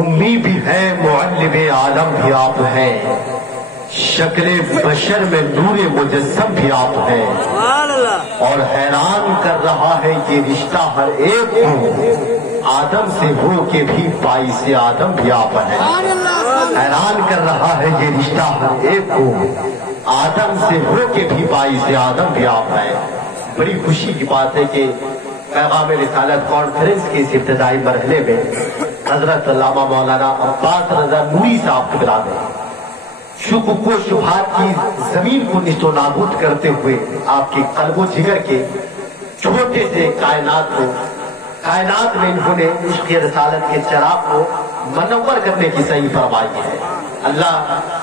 امی بھی ہے معلم عالم بھی آپ ہیں، شکل بشر میں نور مجسم بھی آپ ہیں، اور حیران کر رہا ہے یہ رشتہ ہر ایک کو، آدم سے ہو کے بھی باعث آدم بھی آپ ہیں۔ حیران کر رہا ہے یہ رشتہ ہر ایک کو، آدم سے ہو کے بھی باعث آدم بھی آپ ہیں۔ بڑی خوشی کی بات ہے کہ پیغام رسالت کانفرنس کے اس ابتدائی مرحلے میں حضرت علامہ مولانا عباس رضا نوری صاحب کے بلا میں شکوک و شبہات کی زمین کو نیست و نابود کرتے ہوئے آپ کے قلب و جگر کے چھوٹے سے کائنات میں انہوں نے عشق رسالت کے چراغ کو منور کرنے کی صحیح فرمائی ہے۔ اللہ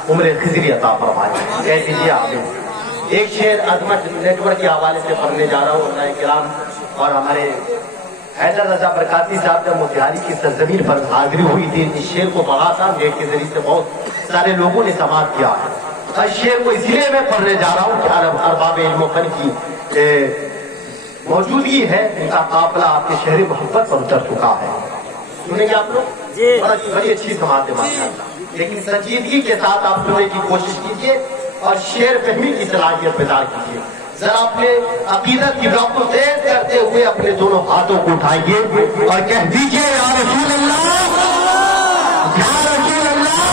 عمر خضری عطا فرمائے۔ کہہ دیجیے آپ ایک شعر عظمت نیٹ ورک کے حوالے سے پڑھنے جا رہا ہوں۔ علماء کرام اور ہمارے حیدر رضا برکاتی صاحب جب موتیہاری کی سرزمین پر حاضری ہوئی تھی، اس شعر کو پڑھا تھا، نیٹ کے ذریعے سے بہت سارے لوگوں نے سماعت کیا ہے۔ اس شعر کو اس لیے میں پڑھنے جا رہا ہوں کہ ارباب علم و فن کی موجودگی ہے، ان کا قافلہ آپ کے شہر محبت پر اتر چکا ہے۔ سنیں گے آپ لوگ؟ بڑی اچھی سماعت ہے، لیکن سنجیدگی کے ساتھ آپ سننے کی کوشش کیجیے اور شعر فہمی کی صلاحیت بیدار کیجیے۔ ذرا اپنے عقیدت کی بلاک کو تیز کرتے ہوئے اپنے دونوں ہاتھوں کو اٹھائیے اور کہہ دیجیے یا رسول اللہ، یا رسول اللہ،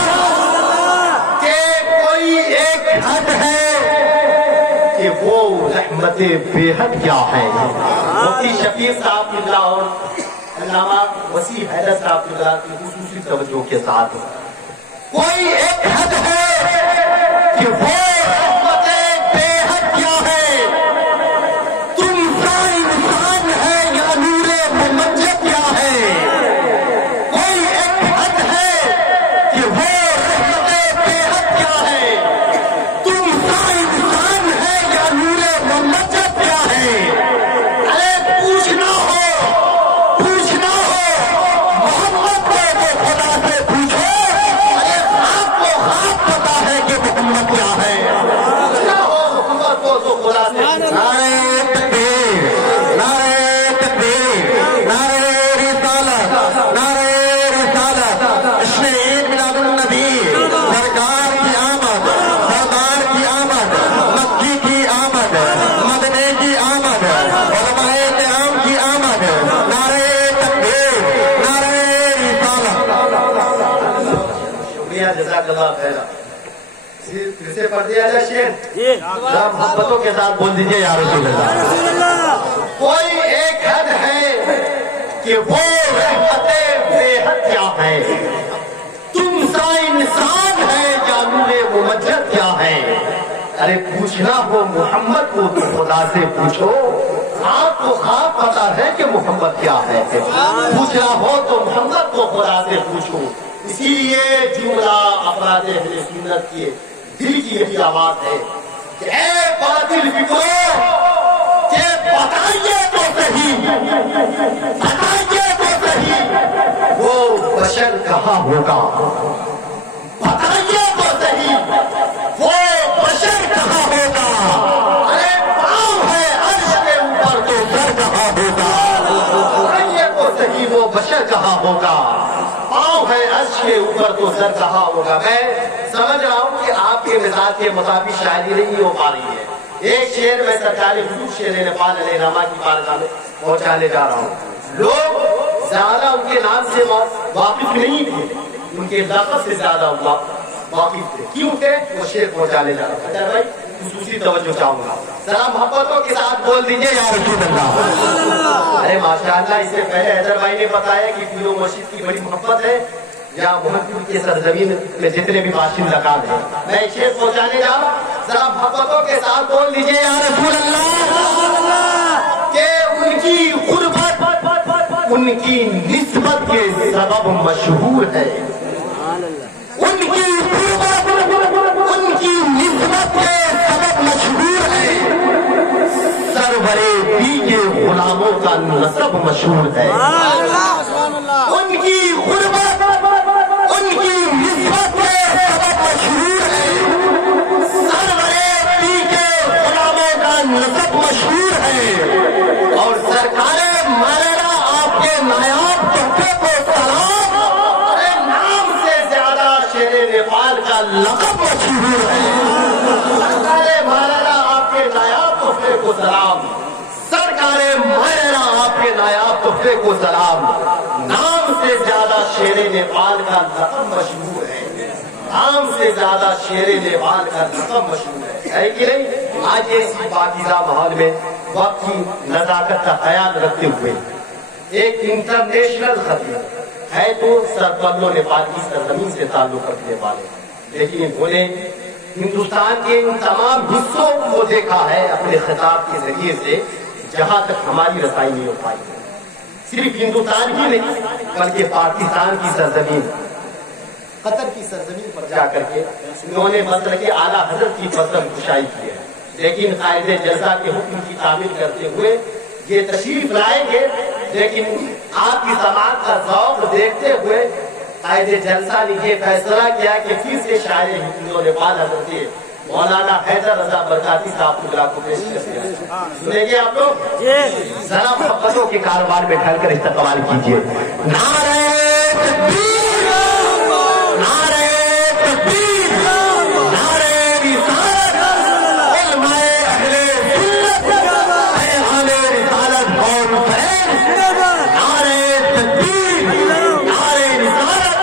کہ کوئی ایک حد ہے کہ وہ رحمت بے حد کیا ہے۔ مفتی شفیق صاحب کی بلا اور علامہ وسیع حیدر صاحب کی بلا کی خصوصی توجہ کے ساتھ کوئی ایک حد ہے کہ وہ پڑھ دیا جائے شعر، محبتوں کے ساتھ بول دیجیے یا رسول اللہ۔ کوئی ایک حد ہے کہ وہ رحمت بے حد کیا ہے، تم سا انسان ہے یا نور ممجد کیا ہے۔ ارے پوچھنا ہو محمد کو تو خدا سے پوچھو، آپ کو خواب پتا ہے کہ محمد کیا ہے۔ پوچھنا ہو تو محمد کو خدا سے پوچھو۔ اسی لیے جملہ افراد اہل سنت کی دل کی یہی آواز ہے کہ اے باطل فکرو کہ بتائیے تو صحیح، بتائیے تو صحیح وہ بشر کہاں ہوگا، بتائیے تو صحیح وہ بشر کہاں ہوگا۔ ارے پاؤں ہے عرش کے اوپر تو سر کہاں ہوگا، بتائیے تو صحیح وہ بشر کہاں ہوگا۔ پاؤں ہے عرش کے اوپر تو سر کہاں ہوگا۔ میں سمجھ رہا ہوں کہ آپ کے مزاج کے مطابق شاعری نہیں ہو پا رہی ہے۔ ایک شعر میں سرکار حضور شیر نیپال علیہ رحمہ کی بارگاہ میں پہنچانے جا رہا ہوں۔ لوگ زیادہ ان کے نام سے واقف نہیں تھے، ان کے لقب سے زیادہ واقف تھے۔ کیوں تھے؟ وہ شعر پہنچانے جا رہا ہوں۔ بھائی خصوصی توجہ چاہوں گا، ذرا محبتوں کے ساتھ بول دیجیے یا رسول اللہ۔ ارے ماشاءاللہ، اس سے پہلے حیدر بھائی نے بتایا کہ پیر و مرشد کی بڑی محبت ہے، یا محمد کے سرزمین میں جتنے بھی باشند لگا ہیں۔ میں ایک شعر پہنچانے جا رہا ہوں، ذرا محبتوں کے ساتھ بول دیجیے یا رسول اللہ، کہ ان کی غربت ان کی نسبت کے سبب مشہور ہے، ان کی غربت ان کی نسبت کے سبب مشہور ہے، سرور بی کے غلاموں کا نسب مشہور ہے، ان کی غربت ان کی نسبت کے سبب مشہور ہے، سرور بی کے غلاموں کا نسب مشہور ہے، اور سرکار مولانا آپ کے نایاب تحفے کو سلام، ارے کا لقب مشہور ہے. سرکار مولانا آپ کے نایاب تحفے کو سلام. سرکار مولانا آپ کے نایاب تحفے کو سلام. نام سے زیادہ شیر نیپال کا لقب مشہور ہے. نام سے زیادہ شیر نیپال کا لقب مشہور ہے کہ نہیں؟ آج اسی پاکیزہ ماحول میں وقت کی نزاکت کا خیال رکھتے ہوئے ایک انٹرنیشنل خطیب ہے تو سرپلو نیپال کی سرزمین سے تعلق رکھنے والے، لیکن انہوں نے ہندوستان کے ان تمام حصوں کو دیکھا ہے اپنے خطاب کے ذریعے سے جہاں تک ہماری رسائی نہیں ہو پائی. صرف ہندوستان ہی نہیں بلکہ پاکستان کی سرزمین، قطر کی سرزمین پر جا کر کے انہوں نے مسلک اعلیٰ حضرت کی پسند کشائی کی ہے. لیکن قائد جلسہ کے حکم کی تعمیل کرتے ہوئے یہ تشریف لائیں گے، لیکن آپ کی سماعت کا ذوق دیکھتے ہوئے قائد جلسہ نے یہ فیصلہ کیا کہ پھر سے شاعر ہند و نیپال حضرت مولانا حیدر رضا برکاتی صاحب کو پیش کر دیا. سنیں گے آپ لوگ؟ ذرا محبتوں کے کاروبار میں ڈھل کر استقبال کیجیے. نعرہ تکبیر، نعرہ تکبیر، نعرہ رسالت، علماء اہل سنت، اہل رسالت کانفرنس، نعرہ تکبیر، نعرہ رسالت.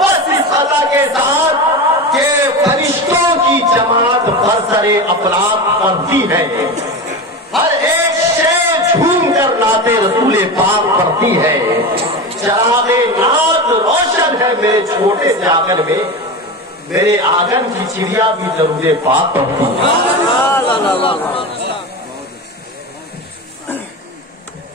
بس اس خطا کے ساتھ کہ فرشتوں کی جماعت برسر افلاک پڑھتی ہے، ہر ایک شے جھوم کر نعت رسول پاک پڑھتی ہے. چراغ نعت روشن ہے میرے چھوٹے سے آنگن میں، میرے آنگن کی چڑیا بھی درود پاک پڑھتی ہے.